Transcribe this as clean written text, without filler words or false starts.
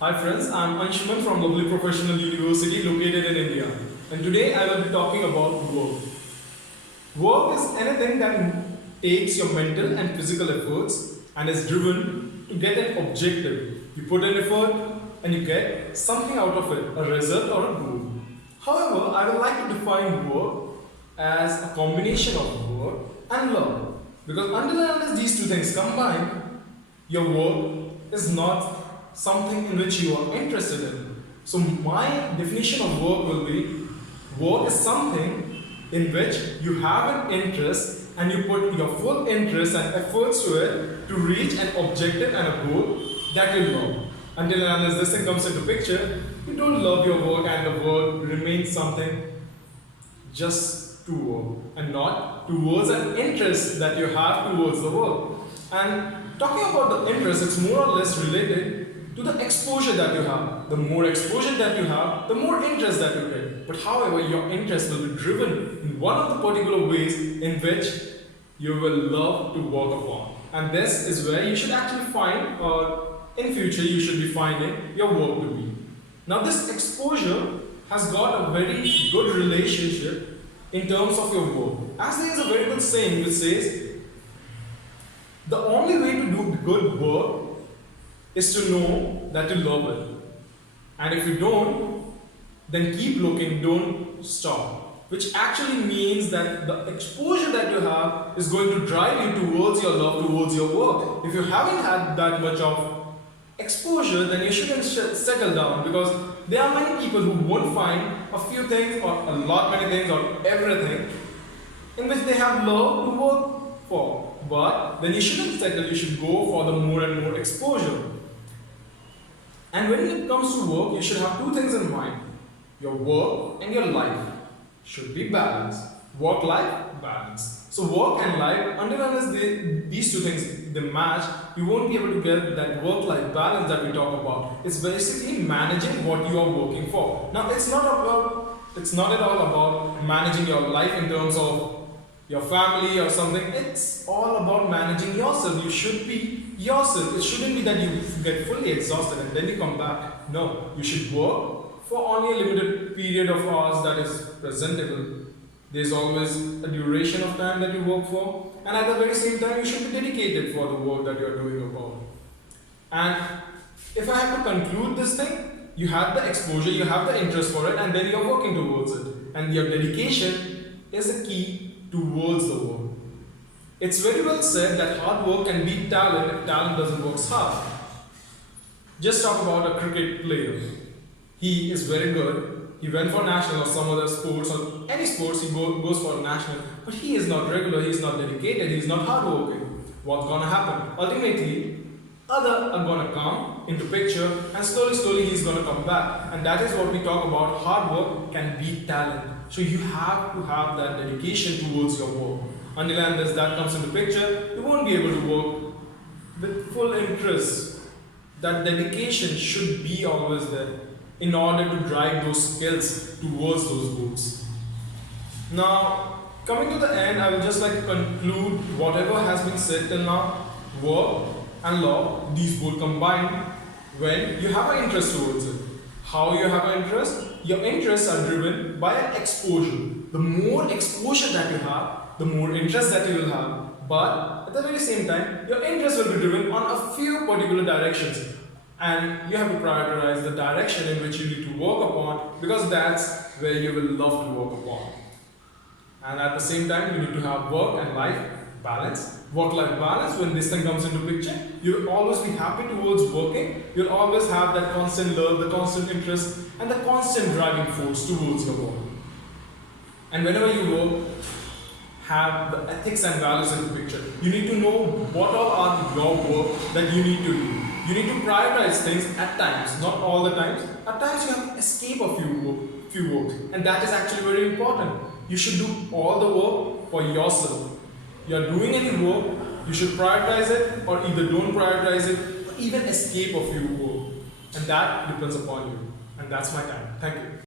Hi friends, I'm Anshuman from Public Professional University located in India, and today I will be talking about work. Work is anything that takes your mental and physical efforts and is driven to get an objective. You put in effort and you get something out of it, a result or a goal. However, I would like to define work as a combination of work and love, because until and unless these two things combine, your work is not something in which you are interested in. So my definition of work will be, work is something in which you have an interest and you put your full interest and efforts to it to reach an objective and a goal that you love. Until and unless this thing comes into picture, you don't love your work and the work remains something just to work and not towards an interest that you have towards the work. And talking about the interest, it's more or less related to the exposure that you have. The more exposure that you have, the more interest that you get. But however, your interest will be driven in one of the particular ways in which you will love to work upon. And this is where you should actually find, or in future you should be finding your work to be. Now this exposure has got a very good relationship in terms of your work. As there is a very good saying which says, the only way to do good work is to know that you love it. And if you don't, then keep looking, don't stop. Which actually means that the exposure that you have is going to drive you towards your love, towards your work. If you haven't had that much of exposure, then you shouldn't settle down, because there are many people who won't find a few things or a lot many things or everything in which they have love to work for. But then you shouldn't settle, you should go for the more and more exposure. And when it comes to work, you should have two things in mind. Your work and your life should be balanced. Work-life balance. So work and life, until unless these two things they match, you won't be able to get that work-life balance that we talk about. It's basically managing what you are working for. Now it's not at all about managing your life in terms of your family or something. It's all about managing yourself. You should be yourself. It shouldn't be that you get fully exhausted and then you come back. No, you should work for only a limited period of hours that is presentable. There's always a duration of time that you work for, and at the very same time you should be dedicated for the work that you're doing about. And if I have to conclude this thing, you have the exposure, you have the interest for it, and then you're working towards it. And your dedication is the key towards the work. It's very well said that hard work can beat talent if talent doesn't work hard. Just talk about a cricket player. He is very good. He went for national or some other sports, or any sports he goes for national, but he is not regular, he is not dedicated, he is not hardworking. What's gonna happen? Ultimately, other are gonna come into picture, and slowly he's gonna come back. And that is what we talk about. Hard work can beat talent. So you have to have that dedication towards your work. Until and unless that comes into picture, you won't be able to work with full interest. That dedication should be always there in order to drive those skills towards those goals. Now, coming to the end, I would just like to conclude whatever has been said till now. Work and love, these both combined when you have an interest towards it. How you have an interest? Your interests are driven by an exposure. The more exposure that you have, the more interest that you will have. But at the very same time, your interest will be driven on a few particular directions. And you have to prioritize the direction in which you need to work upon, because that's where you will love to work upon. And at the same time, you need to have work and life balance. Work-life balance, when this thing comes into picture, you'll always be happy towards working. You'll always have that constant love, the constant interest, and the constant driving force towards your work. And whenever you work, have the ethics and values in the picture. You need to know what all are your work that you need to do. You need to prioritize things at times, not all the times. At times you have to escape a few work, and that is actually very important. You should do all the work for yourself. You are doing any work, you should prioritize it, or either don't prioritize it, or even escape a few work. And that depends upon you. And that's my time. Thank you.